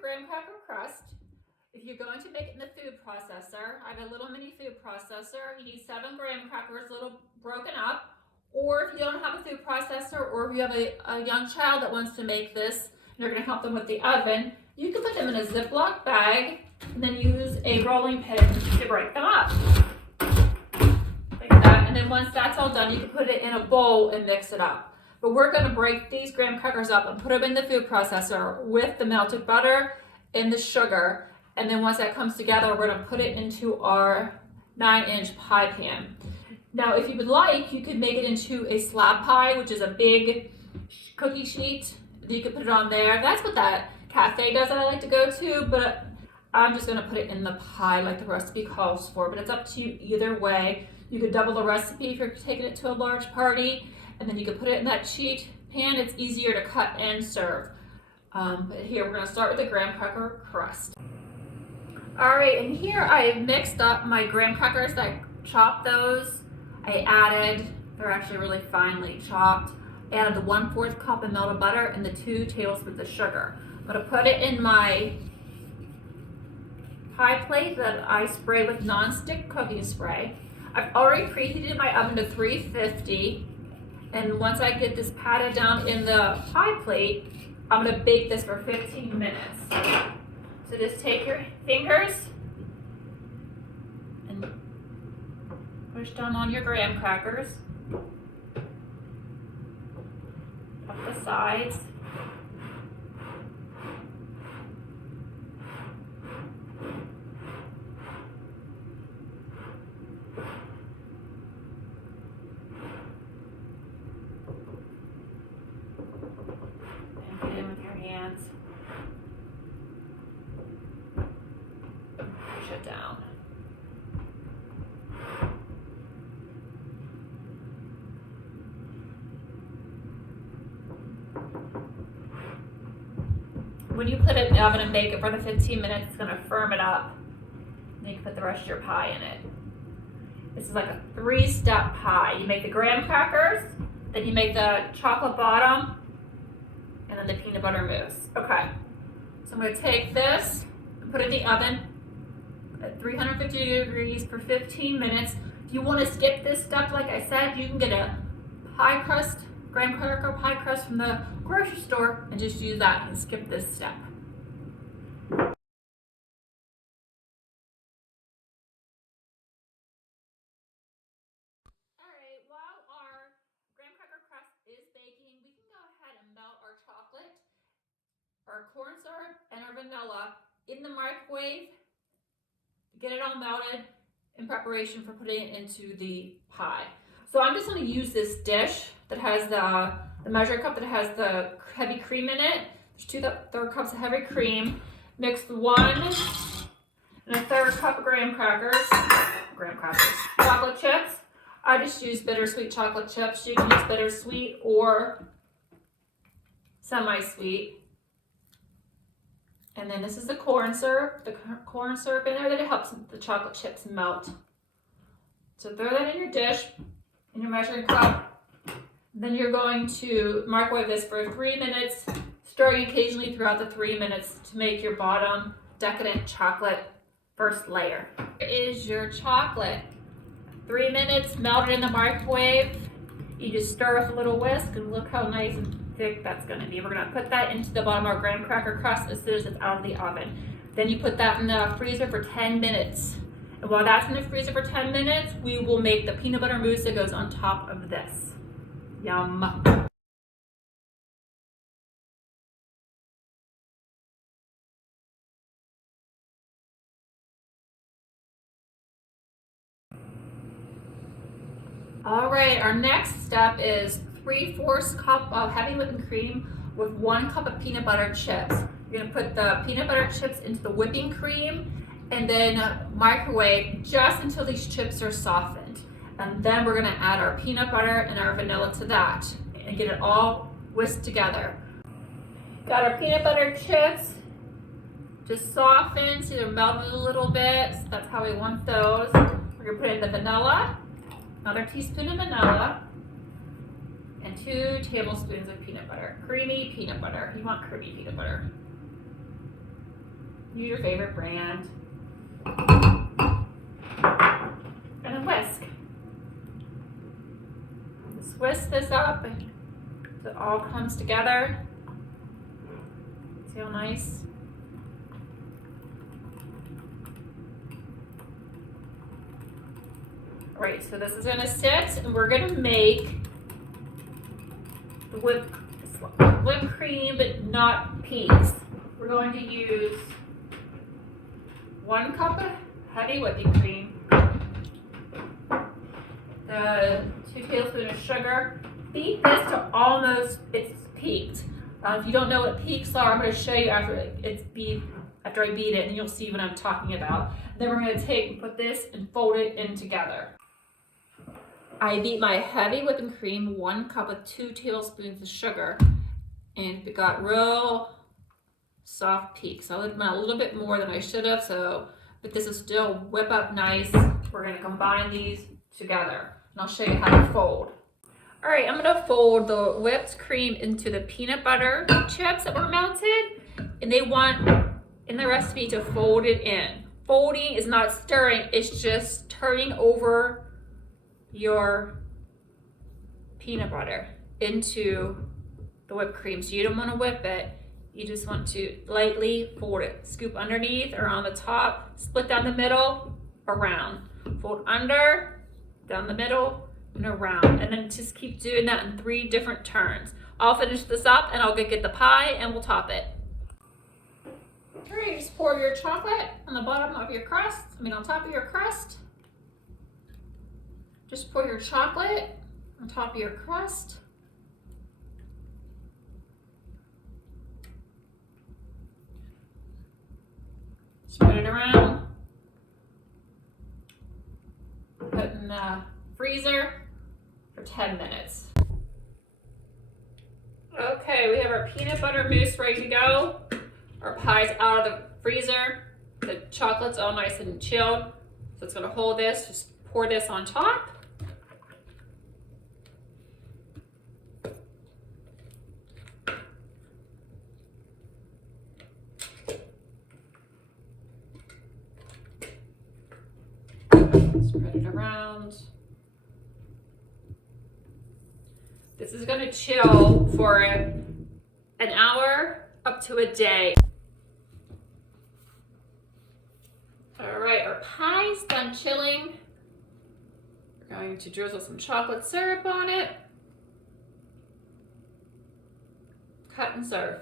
graham cracker crust. If you're going to make it in the food processor, I have a little mini food processor. You need 7 graham crackers, little broken up. Or if you don't have a food processor, or if you have a young child that wants to make this, and you're going to help them with the oven, you can put them in a Ziploc bag and then use a rolling pin to break them up. Like that. And then once that's all done, you can put it in a bowl and mix it up. But we're going to break these graham crackers up and put them in the food processor with the melted butter and the sugar. And then once that comes together, we're going to put it into our 9-inch pie pan. Now, if you would like, you could make it into a slab pie, which is a big cookie sheet. You could put it on there. That's what that cafe does that I like to go to, but I'm just going to put it in the pie like the recipe calls for. But it's up to you either way. You could double the recipe if you're taking it to a large party, and then you could put it in that sheet pan. It's easier to cut and serve. But here, we're going to start with the graham cracker crust. All right, and here I mixed up my graham crackers. I chopped those. I added, they're actually really finely chopped. I added the 1/4 cup of melted butter and the 2 tablespoons of sugar. I'm going to put it in my pie plate that I spray with nonstick cooking spray. I've already preheated my oven to 350. And once I get this patted down in the pie plate, I'm going to bake this for 15 minutes. So just take your fingers and push down on your graham crackers up the sides. And get in with your hands. Push it down. When you put it in the oven and bake it for the 15 minutes, it's going to firm it up. And you can put the rest of your pie in it. This is like a 3-step pie. You make the graham crackers, then you make the chocolate bottom, and then the peanut butter mousse. Okay, so I'm going to take this and put it in the oven at 350 degrees for 15 minutes. If you want to skip this step, like I said, you can get a pie crust, graham cracker pie crust from the grocery store and just use that and skip this step. Alright, while our graham cracker crust is baking, we can go ahead and melt our chocolate, our corn syrup, and our vanilla in the microwave. Get it all melted in preparation for putting it into the pie. So I'm just going to use this dish that has the measuring cup that has the heavy cream in it. There's 2/3 cups of heavy cream. Mix 1 1/3 cup of graham crackers, chocolate chips. I just use bittersweet chocolate chips. You can use bittersweet or semi-sweet. And then this is the corn syrup in there that helps the chocolate chips melt. So throw that in your dish, in your measuring cup. Then you're going to microwave this for 3 minutes, stirring occasionally throughout the 3 minutes to make your bottom decadent chocolate first layer. Here is your chocolate. 3 minutes, melted in the microwave. You just stir with a little whisk and look how nice and thick that's going to be. We're going to put that into the bottom of our graham cracker crust as soon as it's out of the oven. Then you put that in the freezer for 10 minutes. And while that's in the freezer for 10 minutes, we will make the peanut butter mousse that goes on top of this. Yum. All right, our next step is 3/4 cup of heavy whipping cream with 1 cup of peanut butter chips. You're gonna put the peanut butter chips into the whipping cream and then microwave just until these chips are softened. And then we're gonna add our peanut butter and our vanilla to that and get it all whisked together. Got our peanut butter chips just softened, so they're melted a little bit. So that's how we want those. We're gonna put in the vanilla, another teaspoon of vanilla, and 2 tablespoons of peanut butter. Creamy peanut butter. You want creamy peanut butter. Use your favorite brand. And then whisk. Just whisk this up so it all comes together. See how nice? Alright, so this is gonna sit and we're gonna make the whipped cream, but not peaks. We're going to use 1 cup of heavy whipping cream, the 2 tablespoons of sugar. Beat this to almost it's peaked. If you don't know what peaks are, I'm going to show you after I beat it, and you'll see what I'm talking about. Then we're going to take and put this and fold it in together. I beat my heavy whipping cream, 1 cup with 2 tablespoons of sugar, and it got real soft peaks. I went a little bit more than I should have, but this is still whip up nice. We're going to combine these together, and I'll show you how to fold. All right, I'm going to fold the whipped cream into the peanut butter chips that were melted, and they want in the recipe to fold it in. Folding is not stirring, it's just turning over your peanut butter into the whipped cream. So you don't want to whip it, you just want to lightly fold it. Scoop underneath or on the top, split down the middle, around. Fold under, down the middle, and around. And then just keep doing that in 3 different turns. I'll finish this up and I'll get the pie and we'll top it. All right, just pour your chocolate on the bottom of your crust, on top of your crust. Just pour your chocolate on top of your crust. Spread it around. Put it in the freezer for 10 minutes. Okay, we have our peanut butter mousse ready to go. Our pie's out of the freezer. The chocolate's all nice and chilled. So it's gonna hold this, just pour this on top. Spread it around. This is going to chill for an hour up to a day. All right, our pie's done chilling. We're going to drizzle some chocolate syrup on it. Cut and serve.